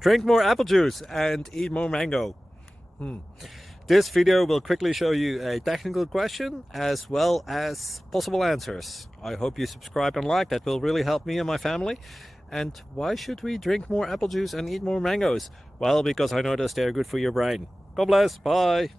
Drink more apple juice and eat more mango. This video will quickly show you a technical question as well as possible answers. I hope you subscribe and like, that will really help me and my family. And why should we drink more apple juice and eat more mangoes? Well, because I noticed they're good for your brain. God bless, bye!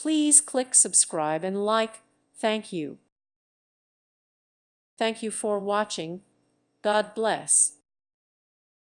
Please click subscribe and like. Thank you. Thank you for watching. God bless.